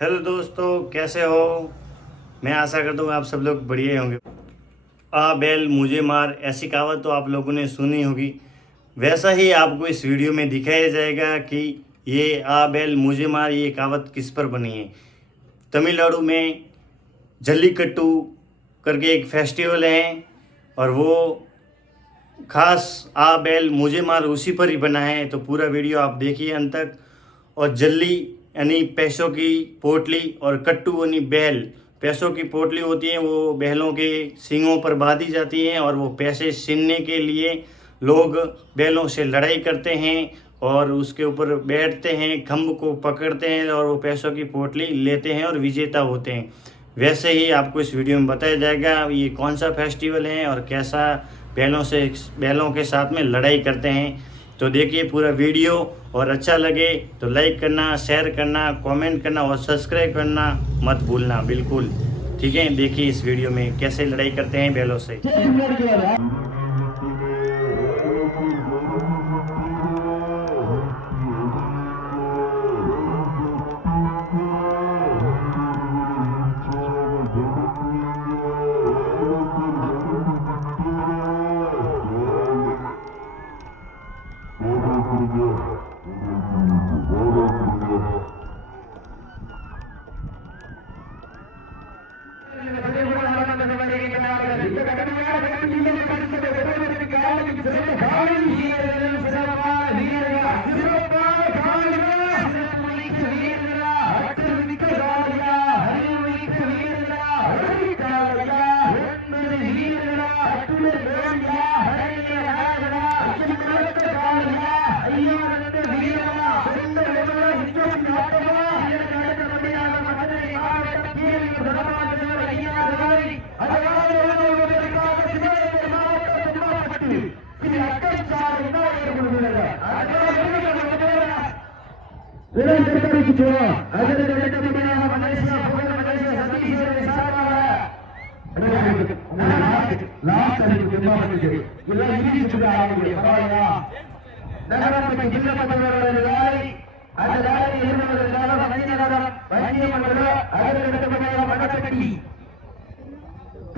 Hello दोस्तों, कैसे हो। मैं आशा करता हूँ आप सब लोग बढ़िया ही होंगे। आ बैल मुझे मार, ऐसी कहावत तो आप लोगों ने सुनी होगी। वैसा ही आपको इस वीडियो में दिखाया जाएगा कि ये आ बैल मुझे मार ये कहावत किस पर बनी है। तमिलनाडु में जल्लीकट्टू करके एक फेस्टिवल है और वो खास आ बैल मुझे मार उसी पर ही बना है। तो पूरा वीडियो आप देखिए अंत तक। और जल्ली यानी पैसों की पोटली और कट्टू यानी बैल। पैसों की पोटली होती है, वो बैलों के सींगों पर बांधी जाती है और वो पैसे छीनने के लिए लोग बैलों से लड़ाई करते हैं और उसके ऊपर बैठते हैं, खम्भ को पकड़ते हैं और वो पैसों की पोटली लेते हैं और विजेता होते हैं। वैसे ही आपको इस वीडियो में बताया जाएगा ये कौन सा फेस्टिवल है और कैसा बैलों के साथ में लड़ाई करते हैं। तो देखिए पूरा वीडियो, और अच्छा लगे तो लाइक करना, शेयर करना, कमेंट करना और सब्सक्राइब करना मत भूलना बिल्कुल। ठीक है, देखिए इस वीडियो में कैसे लड़ाई करते हैं बैलों से।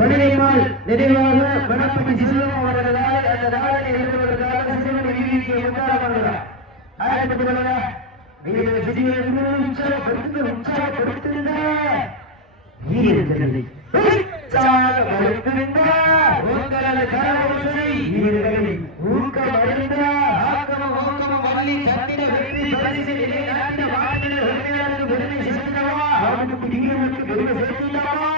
தொழிலைமால் நிறைவாக வனப்பட்டி சிவம் அவர்களால் அந்த நாளை எழுதுவதற்காக சிவனை வீதிக்கு உண்டாக ஆயப்பட்டுள்ளன. நீங்கள் சிறிய உற்சாகப்படுத்துங்க வீரர்களை உற்சாகப்படுத்துங்க உங்களது கரவசை வீரர்களை ஊக்கமடைந்த ஆக்கம ஊக்கம வள்ளி சத்திர வெற்றி பரிசிலே நாட்டின மாநில உரிமையாளருக்கு பெருமை சேர்ந்தவா அவனுக்கு வீரனுக்கு பெருமை சேர்த்துள்ளவா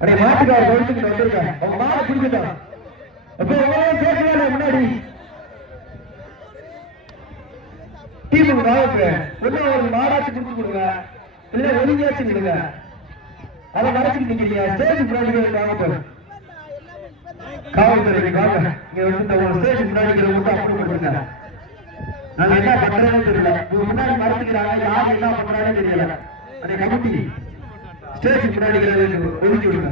अरे மாட்டுக்கார கோயிலுக்கு வந்திருக்கேன். அவங்க மாடு பிடிக்கட்டும். அப்போ எல்லாம் கேட்கல முன்னாடி டீமுக்கு நாளைக்கு ஒண்ணு ஒரு மாடாச்சு பிடிச்சு கொடுங்க, இல்ல ஒழுங்காச்சு கொடுங்க. அதை மறைச்சிட்டு நிக்கிறீங்க. ஸ்டேஜ் முன்னாடி காவல் காவல்துறைக்கு காவல் இங்க வந்து ஒரு ஸ்டேஜ் முன்னாடி விட்டு அப்படி கொடுங்க. நாங்க என்ன பண்றதுன்னு தெரியல. முன்னாடி மறைச்சிக்கிறாங்க, யாரு என்ன பண்றாங்கன்னு தெரியல. அதை கமிட்டி ஸ்டேஜ் முன்னாடி ஒதுக்கி விடுங்க.